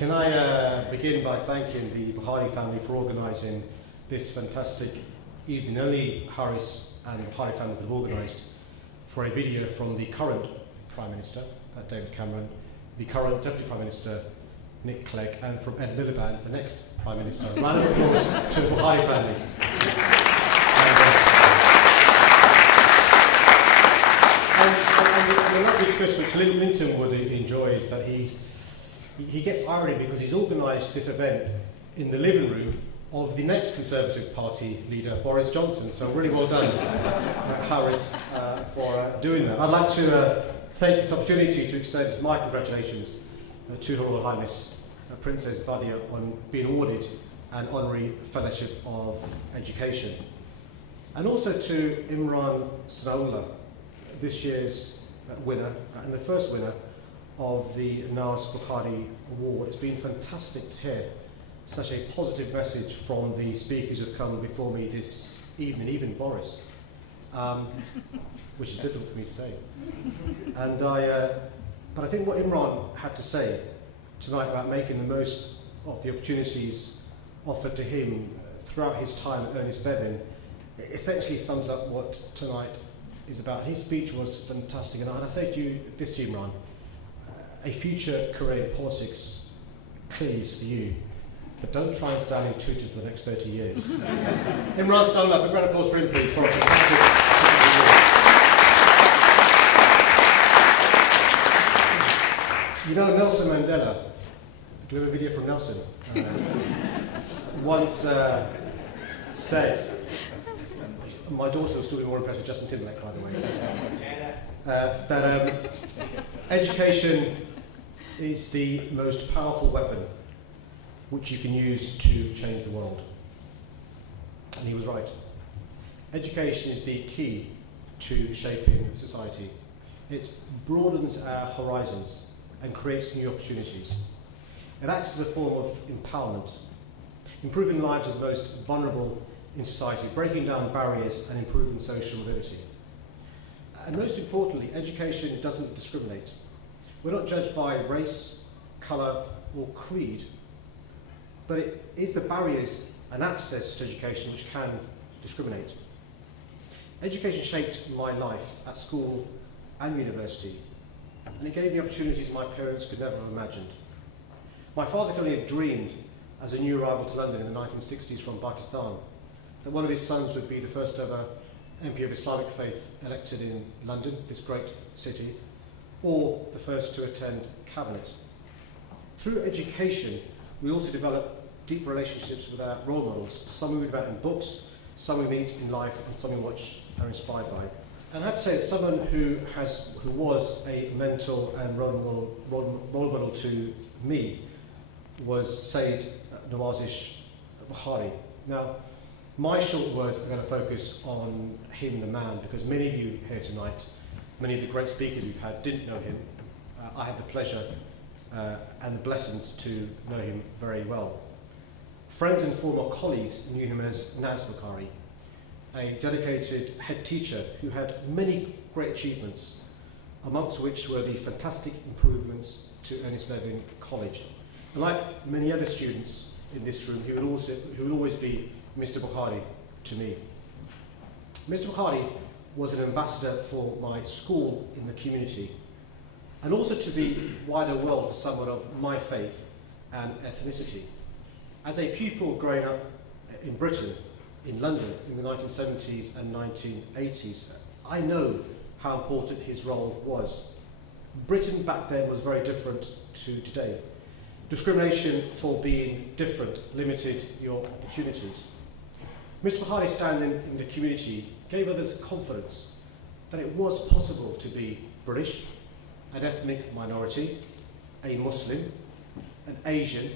Can I begin by thanking the Bokhari family for organising this fantastic evening. Only Harris and the Bokhari family have organised for a video from the current Prime Minister, David Cameron, the current Deputy Prime Minister, Nick Clegg, and from Ed Miliband, the next Prime Minister. Round of applause to the Bokhari family. And the lovely twist which Lynton would enjoy is that he gets irony because he's organised this event in the living room of the next Conservative Party leader, Boris Johnson. So really well done, Harris, for doing that. I'd like to take this opportunity to extend my congratulations to Her Royal Highness Princess Badiya on being awarded an Honorary Fellowship of Education. And also to Imran Sanauallah, this year's winner, and the first winner of the Naz Bokhari Award. It's been fantastic to hear such a positive message from the speakers who have come before me this evening, even Boris, which is difficult for me to say. And but I think what Imran had to say tonight about making the most of the opportunities offered to him throughout his time at Ernest Bevin essentially sums up what tonight is about. His speech was fantastic, and I say to you, this to Imran, a future career in politics clearly is for you, but don't try and stand in Twitter for the next 30 years. Imran Sanauallah, a round of applause for him, please. For a fantastic You know Nelson Mandela, do we have a video from Nelson? Once said, my daughter will still be more impressed with Justin Timberlake, by the way, that education is the most powerful weapon which you can use to change the world. And he was right. Education is the key to shaping society. It broadens our horizons and creates new opportunities. It acts as a form of empowerment, improving the lives of the most vulnerable in society, breaking down barriers and improving social mobility. And most importantly, education doesn't discriminate. We're not judged by race, colour or creed, but it is the barriers and access to education which can discriminate. Education shaped my life at school and university, and it gave me opportunities my parents could never have imagined. My father could only have dreamed, as a new arrival to London in the 1960s from Pakistan, that one of his sons would be the first ever MP of Islamic faith elected in London, this great city, or the first to attend cabinet. Through education, we also develop deep relationships with our role models, some we read about in books, some we meet in life, and some we watch are inspired by. And I have to say that someone who was a mentor and role model to me was Naz Bokhari. Now, my short words are going to focus on him, the man, because many of you here tonight, many of the great speakers we've had didn't know him. I had the pleasure and the blessings to know him very well. Friends and former colleagues knew him as Naz Bokhari, a dedicated head teacher who had many great achievements, amongst which were the fantastic improvements to Ernest Bevin College. And like many other students in this room, he would always be Mr. Bokhari to me. Mr. Bokhari was an ambassador for my school in the community, and also to the wider world for someone of my faith and ethnicity. As a pupil growing up in Britain, in London, in the 1970s and 1980s, I know how important his role was. Britain back then was very different to today. Discrimination for being different limited your opportunities. Mr. Bokhari's standing in the community gave others confidence that it was possible to be British, an ethnic minority, a Muslim, an Asian,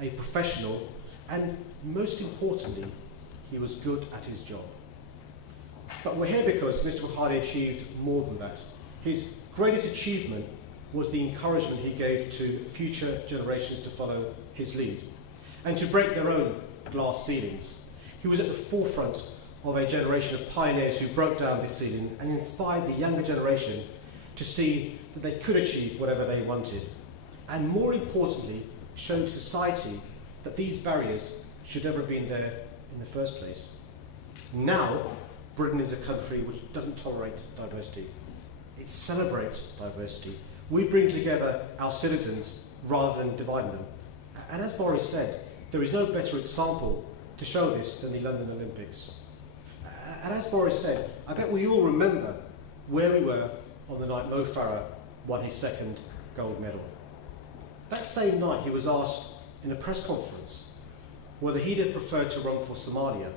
a professional, and most importantly, he was good at his job. But we're here because Mr. Bokhari achieved more than that. His greatest achievement was the encouragement he gave to future generations to follow his lead and to break their own glass ceilings. He was at the forefront of a generation of pioneers who broke down this ceiling and inspired the younger generation to see that they could achieve whatever they wanted. And more importantly, showed society that these barriers should never have been there in the first place. Now, Britain is a country which doesn't tolerate diversity. It celebrates diversity. We bring together our citizens rather than dividing them. And as Boris said, there is no better example to show this than the London Olympics. And as Boris said, I bet we all remember where we were on the night Mo Farah won his second gold medal. That same night he was asked in a press conference whether he'd have preferred to run for Somalia.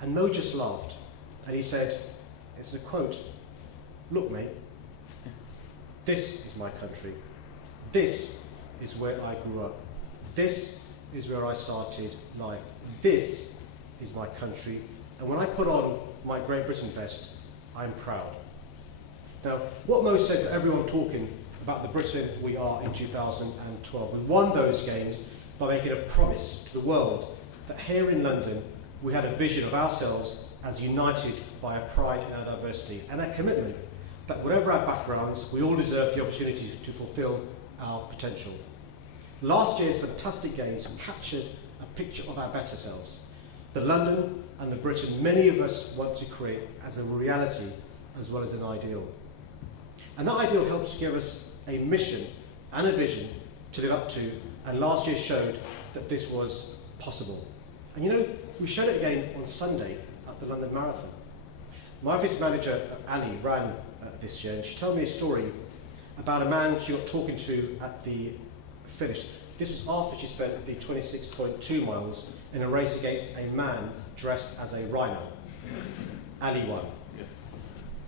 And Mo just laughed and he said, it's a quote, "Look mate, this is my country. This is where I grew up. This is where I started life. This is my country. And when I put on my Great Britain vest, I'm proud." Now, what Mo said to everyone talking about the Britain we are in 2012, we won those games by making a promise to the world that here in London, we had a vision of ourselves as united by a pride in our diversity and a commitment that whatever our backgrounds, we all deserve the opportunity to fulfil our potential. Last year's fantastic games captured a picture of our better selves, the London and the Britain many of us want to create as a reality as well as an ideal. And that ideal helps give us a mission and a vision to live up to, and last year showed that this was possible. And you know, we showed it again on Sunday at the London Marathon. My office manager, Ali, ran this year, and she told me a story about a man she got talking to at the finish. This was after she spent the 26.2 miles in a race against a man dressed as a rhino. Ali won. Yeah.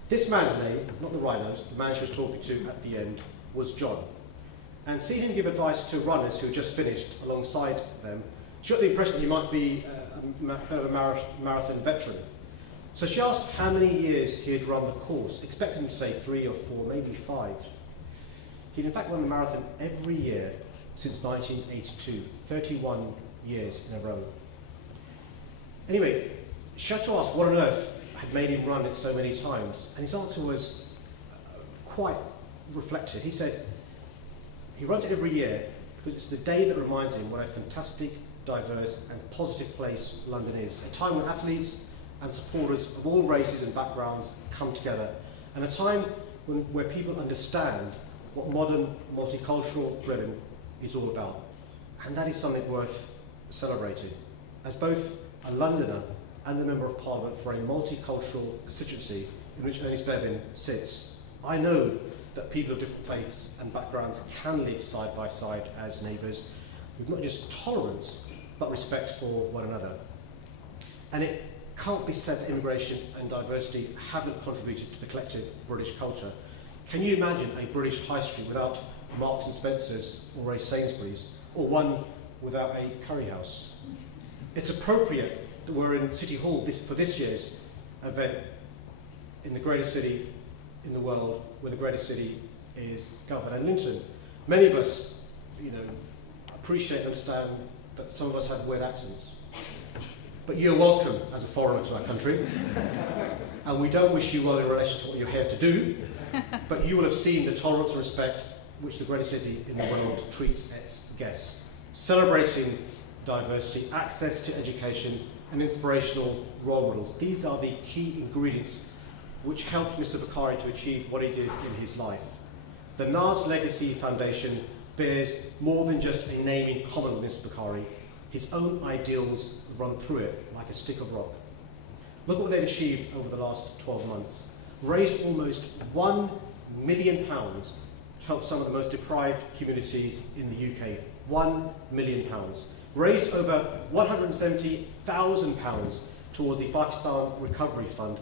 This man's name, not the rhinos, the man she was talking to at the end, was John. And seeing him give advice to runners who had just finished alongside them, she got the impression that he might be a marathon veteran. So she asked how many years he had run the course, expecting him to say 3 or 4, maybe 5. He'd in fact run the marathon every year since 1982, 31 years in a row. Anyway, she had to ask what on earth had made him run it so many times, and his answer was quite reflective. He said he runs it every year because it's the day that reminds him what a fantastic, diverse and positive place London is, a time when athletes and supporters of all races and backgrounds come together, and a time where people understand what modern multicultural Britain is all about. And that is something worth celebrating. As both a Londoner and a Member of Parliament for a multicultural constituency in which Ernest Bevin sits, I know that people of different faiths and backgrounds can live side by side as neighbours with not just tolerance but respect for one another. And it can't be said that immigration and diversity haven't contributed to the collective British culture. Can you imagine a British high street without Marks and Spencer's or a Sainsbury's, or one without a curry house? It's appropriate that we're in City Hall for this year's event in the greatest city in the world, where the greatest city is governed. And Lynton, many of us, appreciate and understand that some of us have weird accents. But you're welcome as a foreigner to our country. And we don't wish you well in relation to what you're here to do, but you will have seen the tolerance and respect which the greatest city in the world treats its guests. Celebrating diversity, access to education, and inspirational role models. These are the key ingredients which helped Mr. Bokhari to achieve what he did in his life. The Naz Legacy Foundation bears more than just a name in common with Mr. Bokhari. His own ideals run through it like a stick of rock. Look at what they've achieved over the last 12 months. Raised almost £1 million to help some of the most deprived communities in the UK. £1 million. Raised over £170,000 towards the Pakistan Recovery Fund,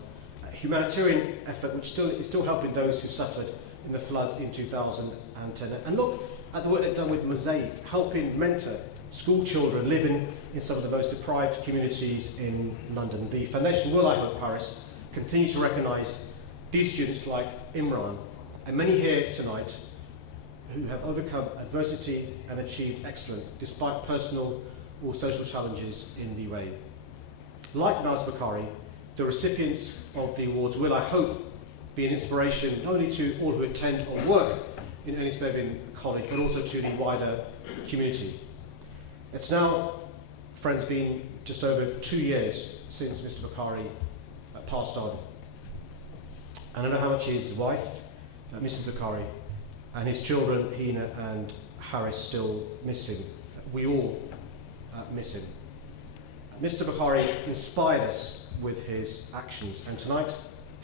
a humanitarian effort which is still helping those who suffered in the floods in 2010. And look at the work they've done with Mosaic, helping mentor school children living in some of the most deprived communities in London. The foundation will, I hope, Paris, continue to recognise these students like Imran and many here tonight who have overcome adversity and achieved excellence despite personal or social challenges in the way. Like Naz Bokhari, the recipients of the awards will, I hope, be an inspiration not only to all who attend or work in Ernest Bevin College, but also to the wider community. It's now, friends, been just over 2 years since Mr. Bokhari passed on. And I know how much his wife, Mrs. Bokhari, and his children, Hina and Harris, still miss him. We all miss him. Mr. Bokhari inspired us with his actions, and tonight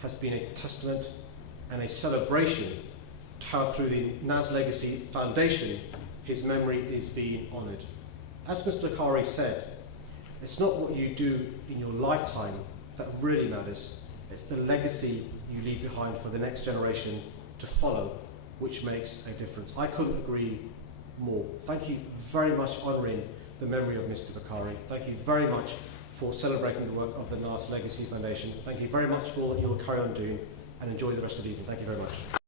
has been a testament and a celebration to how through the Naz Legacy Foundation his memory is being honoured. As Mr. Bokhari said, it's not what you do in your lifetime that really matters, it's the legacy you leave behind for the next generation to follow, which makes a difference. I couldn't agree more. Thank you very much for honouring the memory of Mr. Bokhari. Thank you very much for celebrating the work of the Naz Legacy Foundation. Thank you very much for all that you'll carry on doing, and enjoy the rest of the evening. Thank you very much.